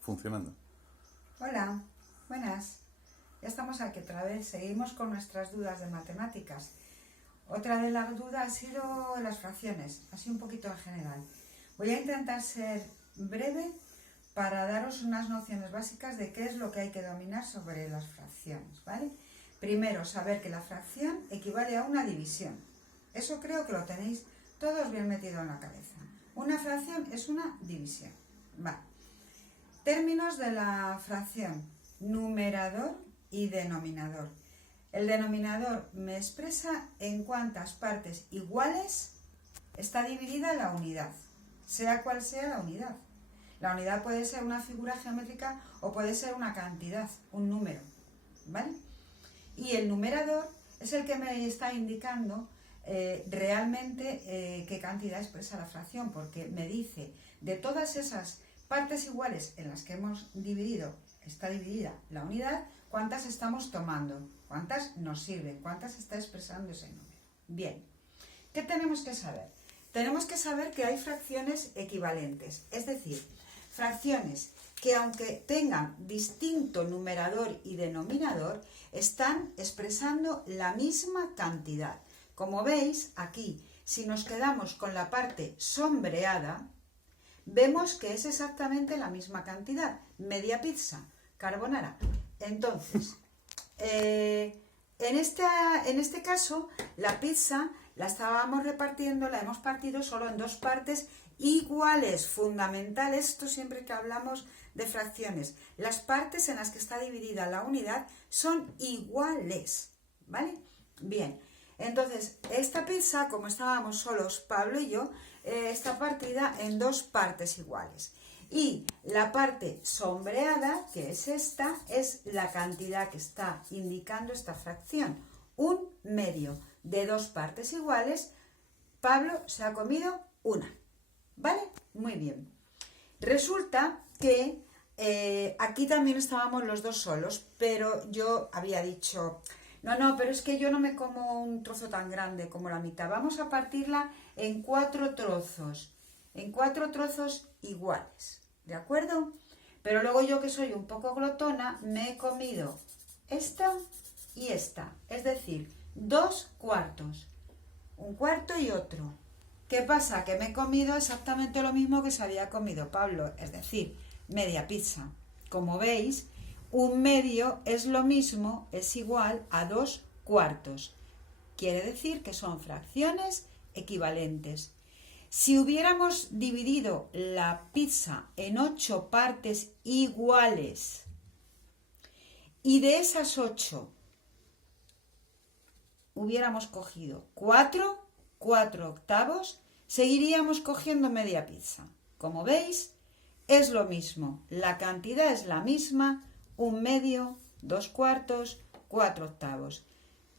funcionando. Hola, buenas. Ya estamos aquí otra vez. Seguimos con nuestras dudas de matemáticas. Otra de las dudas ha sido las fracciones, así un poquito en general. Voy a intentar ser breve para daros unas nociones básicas de qué es lo que hay que dominar sobre las fracciones, ¿vale? Primero, saber que la fracción equivale a una división. Eso creo que lo tenéis todos bien metido en la cabeza. Una fracción es una división. Vale. Términos de la fracción: numerador y denominador. El denominador me expresa en cuántas partes iguales está dividida la unidad, sea cual sea la unidad. La unidad puede ser una figura geométrica o puede ser una cantidad, un número, ¿vale? Y el numerador es el que me está indicando realmente qué cantidad expresa la fracción, porque me dice de todas esas partes iguales en las que hemos dividido, está dividida la unidad, cuántas estamos tomando, cuántas nos sirven, cuántas está expresando ese número. Bien, ¿qué tenemos que saber? Tenemos que saber que hay fracciones equivalentes, es decir, fracciones que aunque tengan distinto numerador y denominador, están expresando la misma cantidad. Como veis aquí, si nos quedamos con la parte sombreada, vemos que es exactamente la misma cantidad, media pizza, carbonara. Entonces, en este caso, la pizza la estábamos repartiendo, la hemos partido solo en dos partes iguales, fundamentales, esto siempre que hablamos de fracciones. Las partes en las que está dividida la unidad son iguales, ¿vale? Bien, entonces, esta pizza, como estábamos solos Pablo y yo, está partida en dos partes iguales. Y la parte sombreada, que es esta, es la cantidad que está indicando esta fracción. Un medio de dos partes iguales. Pablo se ha comido una. ¿Vale? Muy bien. Resulta que aquí también estábamos los dos solos, pero yo había dicho, no, pero es que yo no me como un trozo tan grande como la mitad. Vamos a partirla en cuatro trozos iguales. ¿De acuerdo? Pero luego yo, que soy un poco glotona, me he comido esta y esta. Es decir, dos cuartos. Un cuarto y otro. ¿Qué pasa? Que me he comido exactamente lo mismo que se había comido Pablo. Es decir, media pizza. Como veis, un medio es lo mismo, es igual a dos cuartos. Quiere decir que son fracciones equivalentes. Si hubiéramos dividido la pizza en 8 partes iguales y de esas 8 hubiéramos cogido 4 octavos, seguiríamos cogiendo media pizza. Como veis, es lo mismo, la cantidad es la misma, un medio, 2 cuartos, 4 octavos.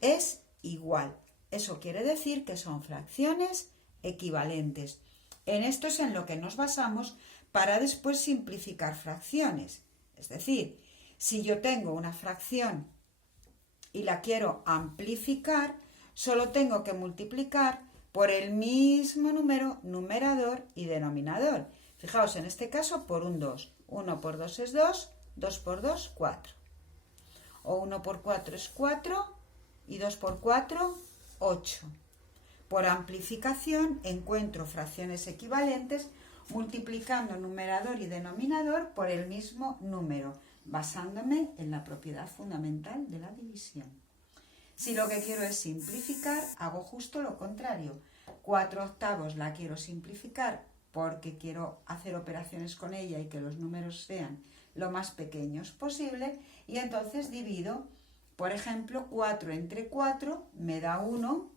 Es igual. Eso quiere decir que son fracciones equivalentes. En esto es en lo que nos basamos para después simplificar fracciones. Es decir, si yo tengo una fracción y la quiero amplificar, solo tengo que multiplicar por el mismo número, numerador y denominador. Fijaos, en este caso por un 2. 1 por 2 es 2, 2 por 2, 4. O 1 por 4 es 4 y 2 por 4, 8. Por amplificación encuentro fracciones equivalentes multiplicando numerador y denominador por el mismo número, basándome en la propiedad fundamental de la división. Si lo que quiero es simplificar, hago justo lo contrario. 4 octavos la quiero simplificar porque quiero hacer operaciones con ella y que los números sean lo más pequeños posible, y entonces divido, por ejemplo, 4 entre 4 me da 1,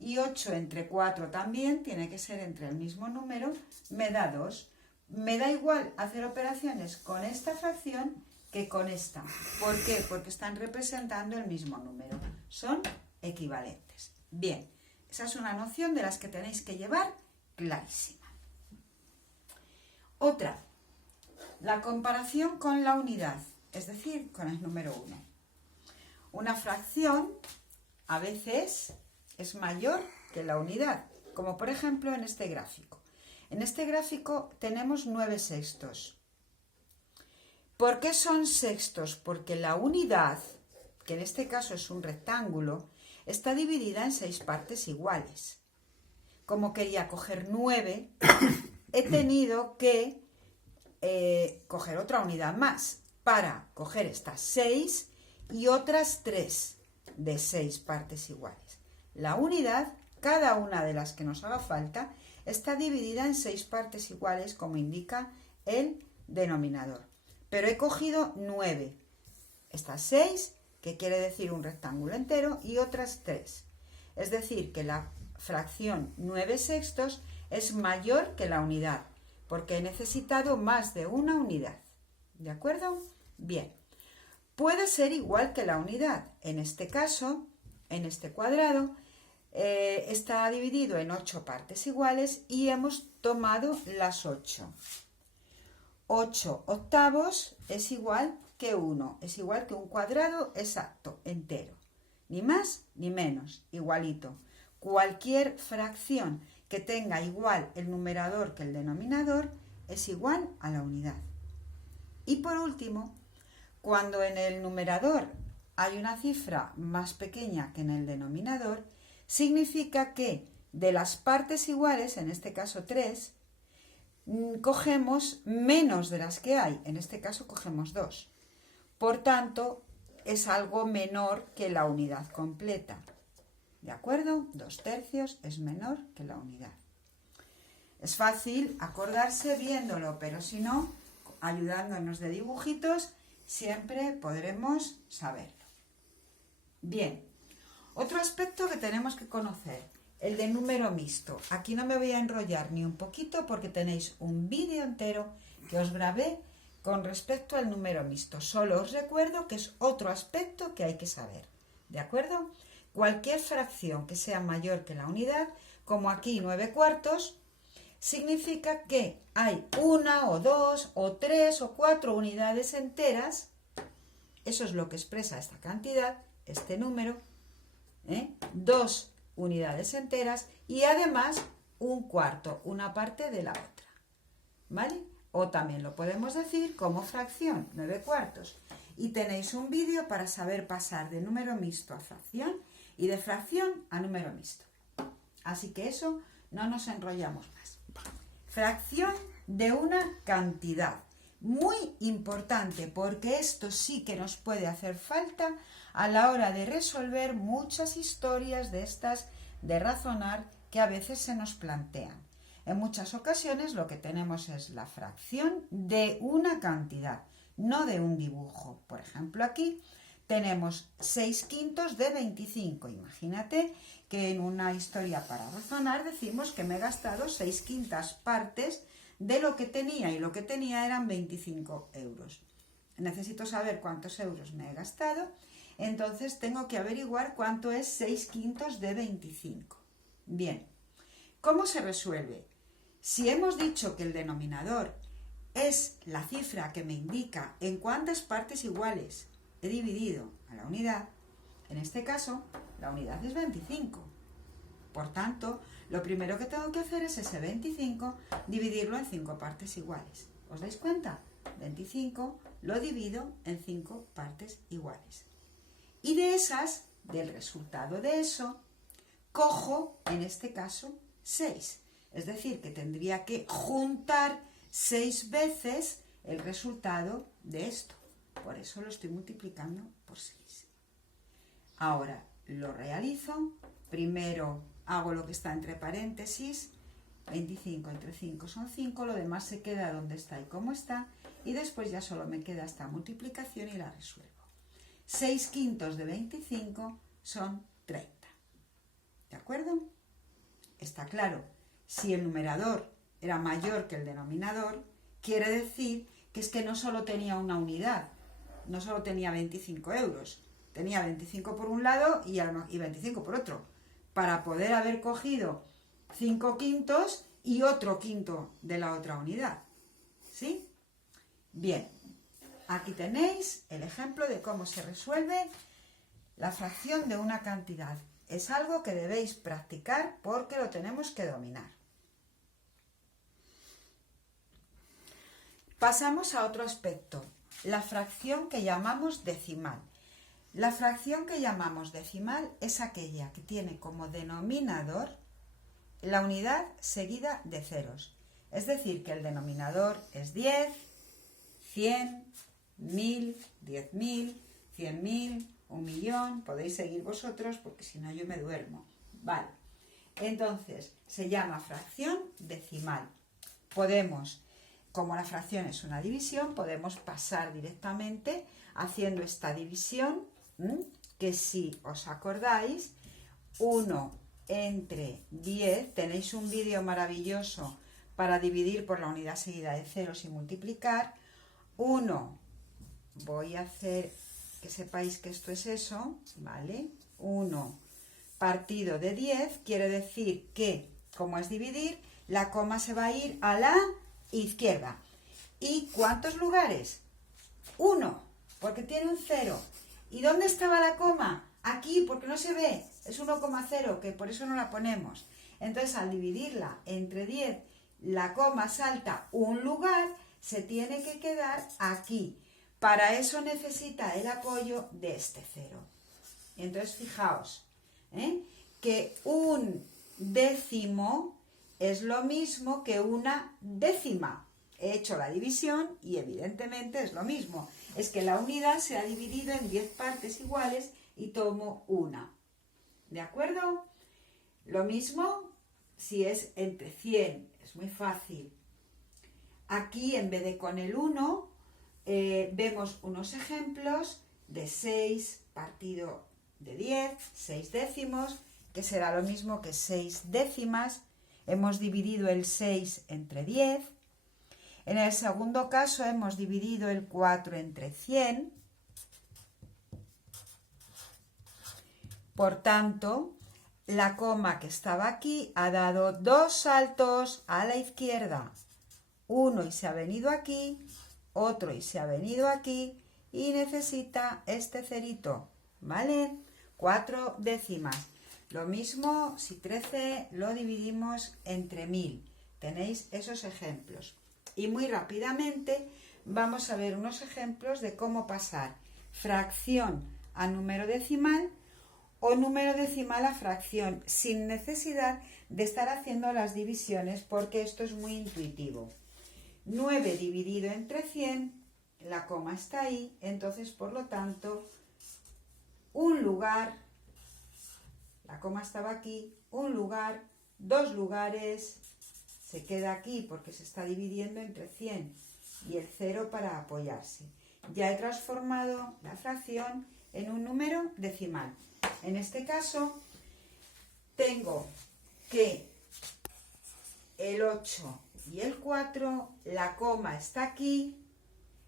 y 8 entre 4 también, tiene que ser entre el mismo número, me da 2. Me da igual hacer operaciones con esta fracción que con esta. ¿Por qué? Porque están representando el mismo número. Son equivalentes. Bien, esa es una noción de las que tenéis que llevar clarísima. Otra, la comparación con la unidad, es decir, con el número 1. Una fracción a veces es mayor que la unidad, como por ejemplo en este gráfico. En este gráfico tenemos 9 sextos. ¿Por qué son sextos? Porque la unidad, que en este caso es un rectángulo, está dividida en 6 partes iguales. Como quería coger 9, he tenido que coger otra unidad más para coger estas 6 y otras 3 de 6 partes iguales. La unidad, cada una de las que nos haga falta, está dividida en 6 partes iguales, como indica el denominador. Pero he cogido 9. Estas 6, que quiere decir un rectángulo entero, y otras 3. Es decir, que la fracción 9 sextos es mayor que la unidad, porque he necesitado más de una unidad. ¿De acuerdo? Bien. Puede ser igual que la unidad. En este caso, en este cuadrado, está dividido en 8 partes iguales y hemos tomado las 8. 8 octavos es igual que 1, es igual que un cuadrado exacto, entero. Ni más ni menos, igualito. Cualquier fracción que tenga igual el numerador que el denominador es igual a la unidad. Y por último, cuando en el numerador hay una cifra más pequeña que en el denominador, significa que de las partes iguales, en este caso 3, cogemos menos de las que hay, en este caso cogemos 2. Por tanto, es algo menor que la unidad completa. ¿De acuerdo? 2/3 es menor que la unidad. Es fácil acordarse viéndolo, pero si no, ayudándonos de dibujitos, siempre podremos saberlo. Bien, otro aspecto que tenemos que conocer, el de número mixto. Aquí no me voy a enrollar ni un poquito porque tenéis un vídeo entero que os grabé con respecto al número mixto. Solo os recuerdo que es otro aspecto que hay que saber. ¿De acuerdo? Cualquier fracción que sea mayor que la unidad, como aquí 9/4, significa que hay 1 o 2 o 3 o 4 unidades enteras. Eso es lo que expresa esta cantidad, este número. 2 unidades enteras y además un cuarto, una parte de la otra. ¿Vale? O también lo podemos decir como fracción, 9/4. Y tenéis un vídeo para saber pasar de número mixto a fracción y de fracción a número mixto. Así que eso, no nos enrollamos más. Fracción de una cantidad. Muy importante, porque esto sí que nos puede hacer falta a la hora de resolver muchas historias de estas de razonar que a veces se nos plantean. En muchas ocasiones lo que tenemos es la fracción de una cantidad, no de un dibujo. Por ejemplo, aquí tenemos 6/5 de 25. Imagínate que en una historia para razonar decimos que me he gastado 6/5 partes de lo que tenía, y lo que tenía eran 25 euros. Necesito saber cuántos euros me he gastado, entonces tengo que averiguar cuánto es 6/5 de 25. Bien, ¿cómo se resuelve? Si hemos dicho que el denominador es la cifra que me indica en cuántas partes iguales he dividido a la unidad, en este caso la unidad es 25. Por tanto, lo primero que tengo que hacer es ese 25 dividirlo en 5 partes iguales. ¿Os dais cuenta? 25 lo divido en 5 partes iguales. Y de esas, del resultado de eso, cojo, en este caso, 6. Es decir, que tendría que juntar 6 veces el resultado de esto. Por eso lo estoy multiplicando por 6. Ahora lo realizo. Primero hago lo que está entre paréntesis. 25 entre 5 son 5. Lo demás se queda donde está y como está. Y después ya solo me queda esta multiplicación y la resuelvo. 6/5 de 25 son 30. ¿De acuerdo? Está claro. Si el numerador era mayor que el denominador, quiere decir que es que no solo tenía una unidad, no solo tenía 25 euros, tenía 25 por un lado y 25 por otro, para poder haber cogido 5/5 y otro quinto de la otra unidad. ¿Sí? Bien, aquí tenéis el ejemplo de cómo se resuelve la fracción de una cantidad. Es algo que debéis practicar porque lo tenemos que dominar. Pasamos a otro aspecto. la fracción que llamamos decimal. La fracción que llamamos decimal es aquella que tiene como denominador la unidad seguida de ceros. Es decir, que el denominador es 10, 100, 1000, 10.000, 100.000, 1.000.000. Podéis seguir vosotros porque si no yo me duermo. Vale. Entonces, se llama fracción decimal. Podemos, como la fracción es una división, podemos pasar directamente haciendo esta división, que si os acordáis, 1 entre 10, tenéis un vídeo maravilloso para dividir por la unidad seguida de ceros y multiplicar. 1, voy a hacer que sepáis que esto es eso, ¿vale? 1 partido de 10 quiere decir que, como es dividir, la coma se va a ir a la izquierda. ¿Y cuántos lugares? 1, porque tiene un 0. ¿Y dónde estaba la coma? Aquí, porque no se ve, es 1,0, que por eso no la ponemos. Entonces, al dividirla entre 10, la coma salta un lugar, se tiene que quedar aquí. Para eso necesita el apoyo de este 0. Entonces, fijaos, que un décimo es lo mismo que una décima. He hecho la división y evidentemente es lo mismo. Es que la unidad se ha dividido en 10 partes iguales y tomo una. ¿De acuerdo? Lo mismo si es entre 100. Es muy fácil. Aquí, en vez de con el 1, vemos unos ejemplos de 6 partido de 10, 6 décimos, que será lo mismo que 6 décimas. Hemos dividido el 6 entre 10. En el segundo caso hemos dividido el 4 entre 100. Por tanto, la coma que estaba aquí ha dado 2 saltos a la izquierda. Uno y se ha venido aquí, otro y se ha venido aquí y necesita este cerito, ¿vale? 4 décimas. Lo mismo si 13 lo dividimos entre 1000. Tenéis esos ejemplos. Y muy rápidamente vamos a ver unos ejemplos de cómo pasar fracción a número decimal o número decimal a fracción sin necesidad de estar haciendo las divisiones, porque esto es muy intuitivo. 9 dividido entre 100, la coma está ahí, entonces por lo tanto un lugar, la coma estaba aquí, un lugar, 2 lugares, se queda aquí porque se está dividiendo entre 100 y el 0 para apoyarse. Ya he transformado la fracción en un número decimal. En este caso tengo que el 8 y el 4, la coma está aquí,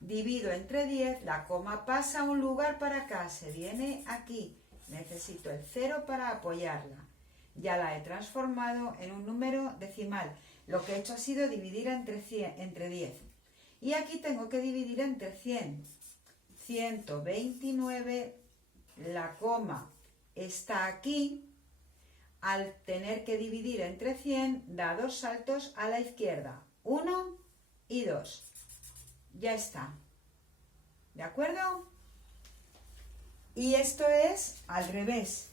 divido entre 10, la coma pasa un lugar para acá, se viene aquí, necesito el 0 para apoyarla. Ya la he transformado en un número decimal. Lo que he hecho ha sido dividir entre 10. Y aquí tengo que dividir entre 100. 129, la coma está aquí. Al tener que dividir entre 100, da 2 saltos a la izquierda. 1 y 2. Ya está. ¿De acuerdo? Y esto es al revés.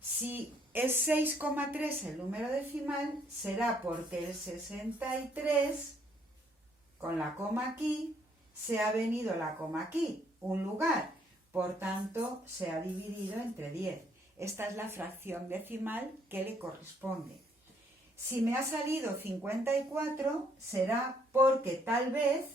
Si es 6,3 el número decimal, será porque el 63, con la coma aquí, se ha venido la coma aquí, un lugar. Por tanto, se ha dividido entre 10. Esta es la fracción decimal que le corresponde. Si me ha salido 54, será porque tal vez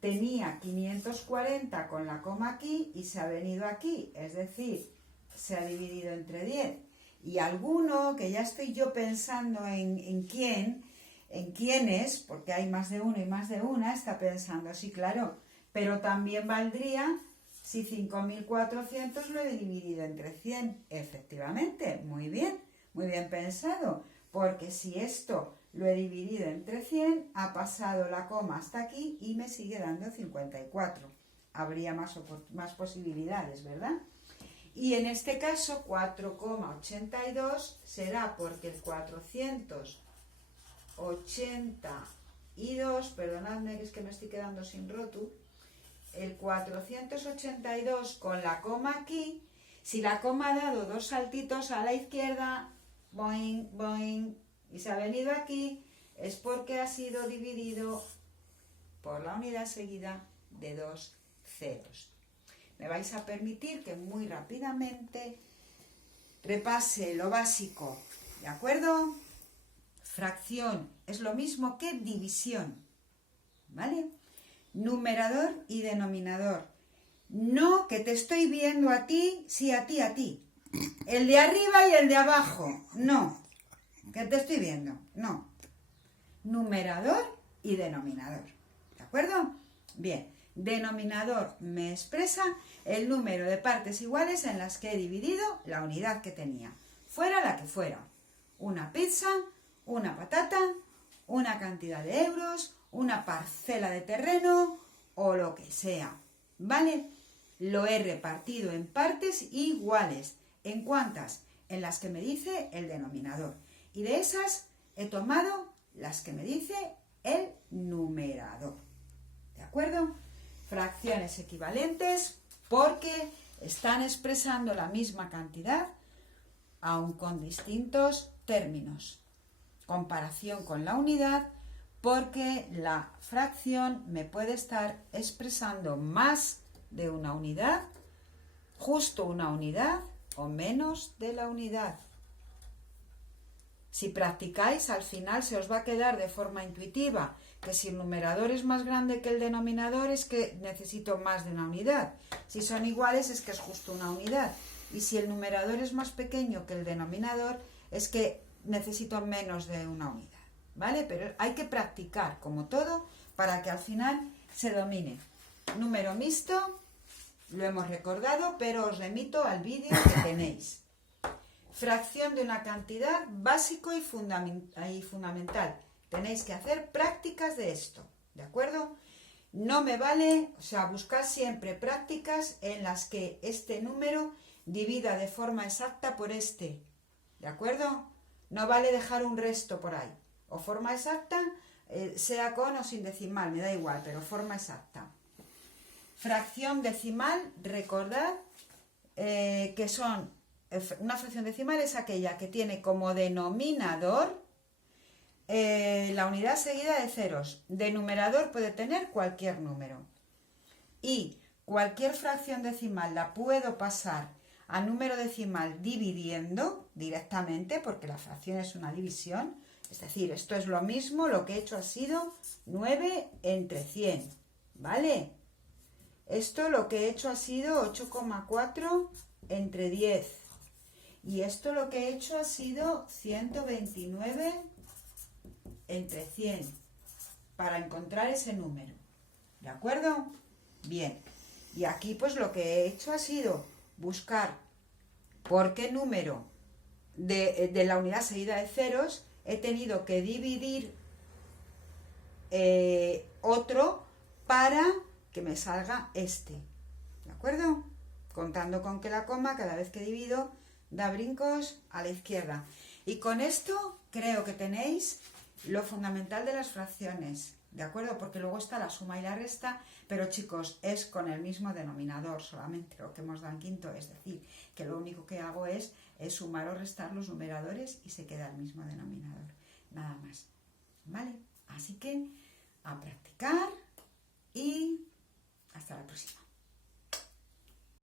tenía 540 con la coma aquí y se ha venido aquí, es decir, se ha dividido entre 10. Y alguno, que ya estoy yo pensando en quién es, porque hay más de uno y más de una, está pensando, sí, claro, pero también valdría si 5.400 lo he dividido entre 100. Efectivamente, muy bien pensado, porque si esto lo he dividido entre 100, ha pasado la coma hasta aquí y me sigue dando 54. Habría más posibilidades, ¿verdad? Y en este caso 4,82 será porque el 482 y 2, perdonadme que es que me estoy quedando sin rótulo, el 482 con la coma aquí, si la coma ha dado 2 saltitos a la izquierda, boing, boing, y se ha venido aquí, es porque ha sido dividido por la unidad seguida de 2 ceros. Me vais a permitir que muy rápidamente repase lo básico, ¿de acuerdo? Fracción es lo mismo que división, ¿vale? Numerador y denominador. No que te estoy viendo a ti, sí, a ti, a ti. El de arriba y el de abajo, no. Que te estoy viendo, no. Numerador y denominador, ¿de acuerdo? Bien, denominador me expresa el número de partes iguales en las que he dividido la unidad que tenía, fuera la que fuera. Una pizza, una patata, una cantidad de euros, una parcela de terreno o lo que sea, ¿vale? Lo he repartido en partes iguales. ¿En cuántas? En las que me dice el denominador. Y de esas he tomado las que me dice el numerador. ¿De acuerdo? Fracciones equivalentes porque están expresando la misma cantidad, aun con distintos términos. Comparación con la unidad, porque la fracción me puede estar expresando más de una unidad, justo una unidad o menos de la unidad. Si practicáis, al final se os va a quedar de forma intuitiva que si el numerador es más grande que el denominador es que necesito más de una unidad. Si son iguales es que es justo una unidad. Y si el numerador es más pequeño que el denominador es que necesito menos de una unidad. ¿Vale? Pero hay que practicar, como todo, para que al final se domine. Número mixto, lo hemos recordado, pero os remito al vídeo que tenéis. Fracción de una cantidad básico y fundamental. Tenéis que hacer prácticas de esto, ¿de acuerdo? No me vale, o sea, buscar siempre prácticas en las que este número divida de forma exacta por este, ¿de acuerdo? No vale dejar un resto por ahí. O forma exacta, sea con o sin decimal, me da igual, pero forma exacta. Fracción decimal, recordad que son, una fracción decimal es aquella que tiene como denominador la unidad seguida de ceros. De numerador puede tener cualquier número. Y cualquier fracción decimal la puedo pasar a número decimal dividiendo directamente, porque la fracción es una división. Es decir, esto es lo mismo, lo que he hecho ha sido 9 entre 100, ¿vale? Esto lo que he hecho ha sido 8,4 entre 10. Y esto lo que he hecho ha sido 129 entre 100, para encontrar ese número. ¿De acuerdo? Bien. Y aquí pues lo que he hecho ha sido buscar por qué número de la unidad seguida de ceros he tenido que dividir otro para que me salga este. ¿De acuerdo? Contando con que la coma, cada vez que divido, da brincos a la izquierda. Y con esto creo que tenéis lo fundamental de las fracciones. ¿De acuerdo? Porque luego está la suma y la resta, pero chicos, es con el mismo denominador, solamente lo que hemos dado en quinto, es decir, que lo único que hago es sumar o restar los numeradores y se queda el mismo denominador, nada más, ¿vale? Así que a practicar.